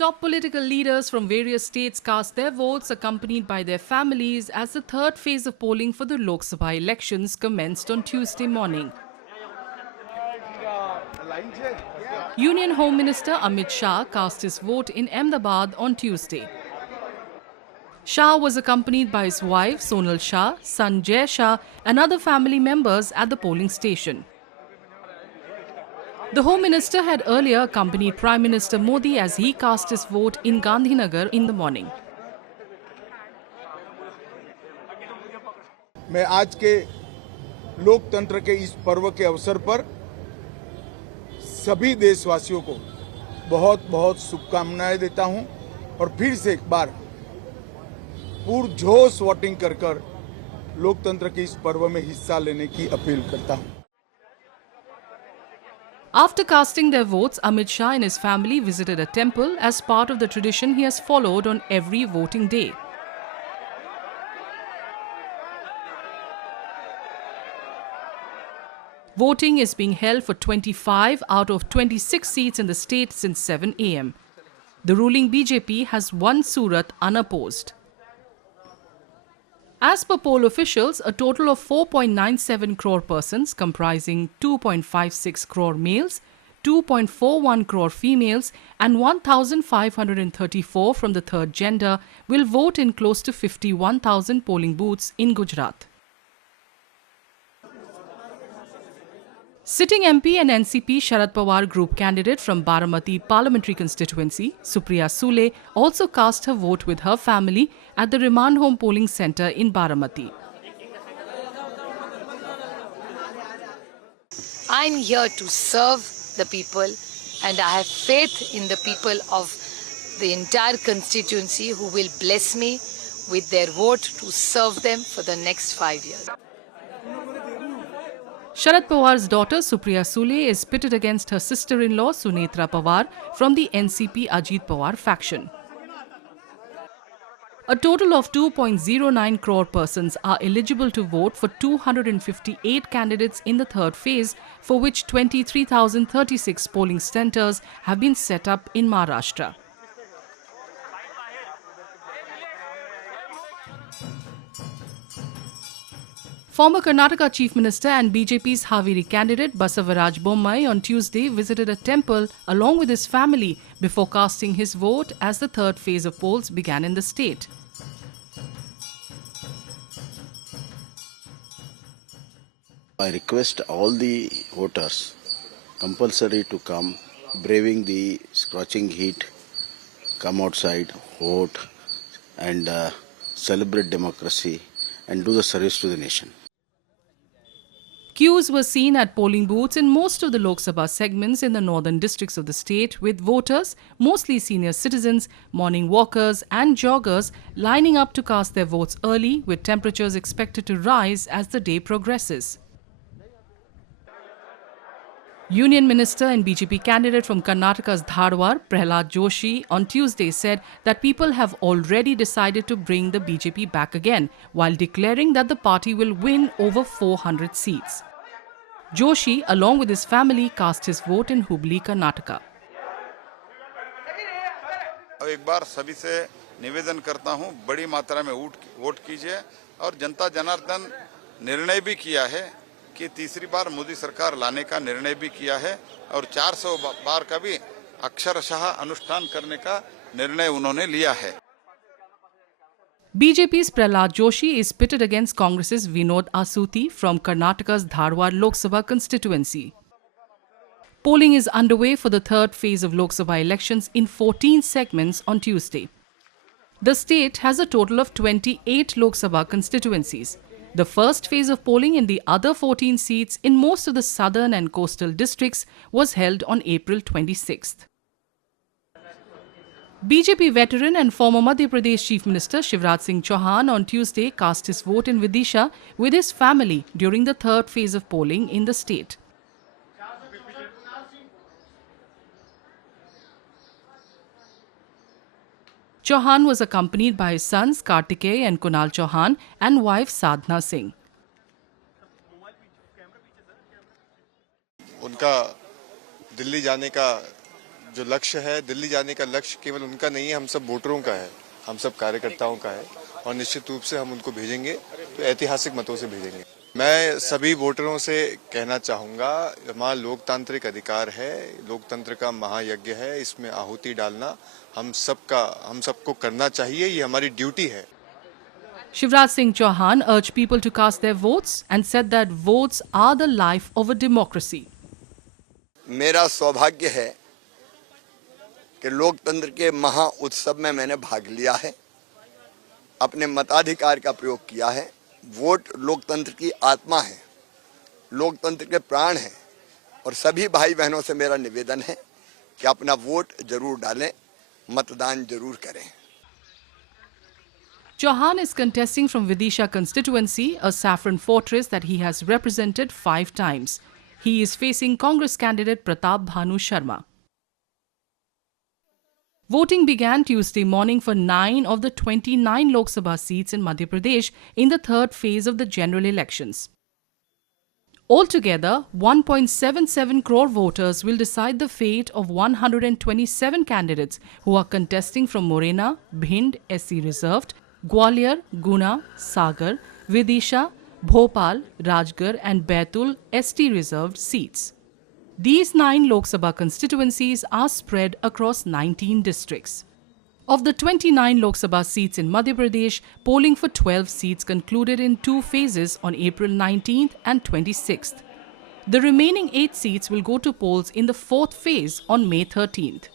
Top political leaders from various states cast their votes accompanied by their families as the third phase of polling for the Lok Sabha elections commenced on Tuesday morning. Union Home Minister Amit Shah cast his vote in Ahmedabad on Tuesday. Shah was accompanied by his wife Sonal Shah, son Jay Shah and other family members at the polling station. The Home Minister had earlier accompanied Prime Minister Modi as he cast his vote in Gandhinagar in the morning. मैं आज के लोकतंत्र के इस पर्व के अवसर पर सभी देशवासियों को बहुत बहुत शुभकामनाएं देता हूं और फिर से एक बार पुरजोश वोटिंग कर लोकतंत्र के इस पर्व में हिस्सा लेने की अपील करता हूं. After casting their votes, Amit Shah and his family visited a temple as part of the tradition he has followed on every voting day. Voting is being held for 25 out of 26 seats in the state since 7 a.m. The ruling BJP has won Surat unopposed. As per poll officials, a total of 4.97 crore persons comprising 2.56 crore males, 2.41 crore females and 1,534 from the third gender will vote in close to 51,000 polling booths in Gujarat. Sitting MP and NCP Sharad Pawar group candidate from Baramati parliamentary constituency, Supriya Sule, also cast her vote with her family at the Remand Home polling centre in Baramati. I'm here to serve the people and I have faith in the people of the entire constituency who will bless me with their vote to serve them for the next 5 years. Sharad Pawar's daughter Supriya Sule is pitted against her sister-in-law Sunetra Pawar from the NCP Ajit Pawar faction. A total of 2.09 crore persons are eligible to vote for 258 candidates in the third phase, for which 23,036 polling centres have been set up in Maharashtra. Former Karnataka Chief Minister and BJP's Haveri candidate Basavaraj Bommai on Tuesday visited a temple along with his family before casting his vote as the third phase of polls began in the state. I request all the voters compulsory to come, braving the scorching heat, come outside, vote and celebrate democracy and do the service to the nation. Queues were seen at polling booths in most of the Lok Sabha segments in the northern districts of the state, with voters, mostly senior citizens, morning walkers and joggers lining up to cast their votes early, with temperatures expected to rise as the day progresses. Union Minister and BJP candidate from Karnataka's Dharwar, Prahlad Joshi, on Tuesday said that people have already decided to bring the BJP back again, while declaring that the party will win over 400 seats. Joshi, along with his family, cast his vote in Hubli, Karnataka. एक बार सभी से निवेदन करता हूं, बड़ी मात्रा में vote कीजिए और जनता जनार्दन निर्णय भी किया है कि तीसरी बार मोदी सरकार लाने का निर्णय भी किया है और 400 बार का भी अक्षरशः अनुष्ठान करने का निर्णय उन्होंने लिया है. BJP's Prahlad Joshi is pitted against Congress's Vinod Asuti from Karnataka's Dharwar Lok Sabha constituency. Polling is underway for the third phase of Lok Sabha elections in 14 segments on Tuesday. The state has a total of 28 Lok Sabha constituencies. The first phase of polling in the other 14 seats in most of the southern and coastal districts was held on April 26th. BJP veteran and former Madhya Pradesh Chief Minister Shivraj Singh Chauhan on Tuesday cast his vote in Vidisha with his family during the third phase of polling in the state. Chauhan was accompanied by his sons Kartikeya and Kunal Chauhan and wife Sadhna Singh. उनका दिल्ली जाने का जो लक्ष्य है, दिल्ली जाने का लक्ष्य केवल उनका नहीं है, हम सब वोटरों का है, हम सब कार्यकर्ताओं का है और निश्चित रूप से हम उनको भेजेंगे तो ऐतिहासिक मतों से भेजेंगे। मैं सभी वोटरों से कहना चाहूँगा, हमारा लोकतांत्रिक अधिकार है, लोकतंत्र का महायज्ञ है, इसमें आहुति डालना हम सबको करना चाहिए, ये हमारी ड्यूटी है। Shivraj Singh Chauhan urged people to cast their votes and said that votes are the life of a democracy. मेरा सौभाग्य है कि लोकतंत्र के महा उत्सव में मैंने भाग लिया है, अपने मताधिकार का प्रयोग किया है। वोट लोकतंत्र की आत्मा है, लोकतंत्र के प्राण है और सभी भाई बहनों से मेरा निवेदन है कि अपना वोट जरूर डालें, मतदान जरूर करें। Chauhan is contesting from Vidisha constituency, a saffron fortress that he has represented 5 times. He is facing Congress candidate Pratap Bhanu Sharma. Voting began Tuesday morning for 9 of the 29 Lok Sabha seats in Madhya Pradesh in the third phase of the general elections. Altogether, 1.77 crore voters will decide the fate of 127 candidates who are contesting from Morena, Bhind, SC Reserved, Gwalior, Guna, Sagar, Vidisha, Bhopal, Rajgarh and Baitul ST Reserved seats. These 9 Lok Sabha constituencies are spread across 19 districts. Of the 29 Lok Sabha seats in Madhya Pradesh, polling for 12 seats concluded in 2 phases on April 19th and 26th. The remaining 8 seats will go to polls in the 4th phase on May 13th.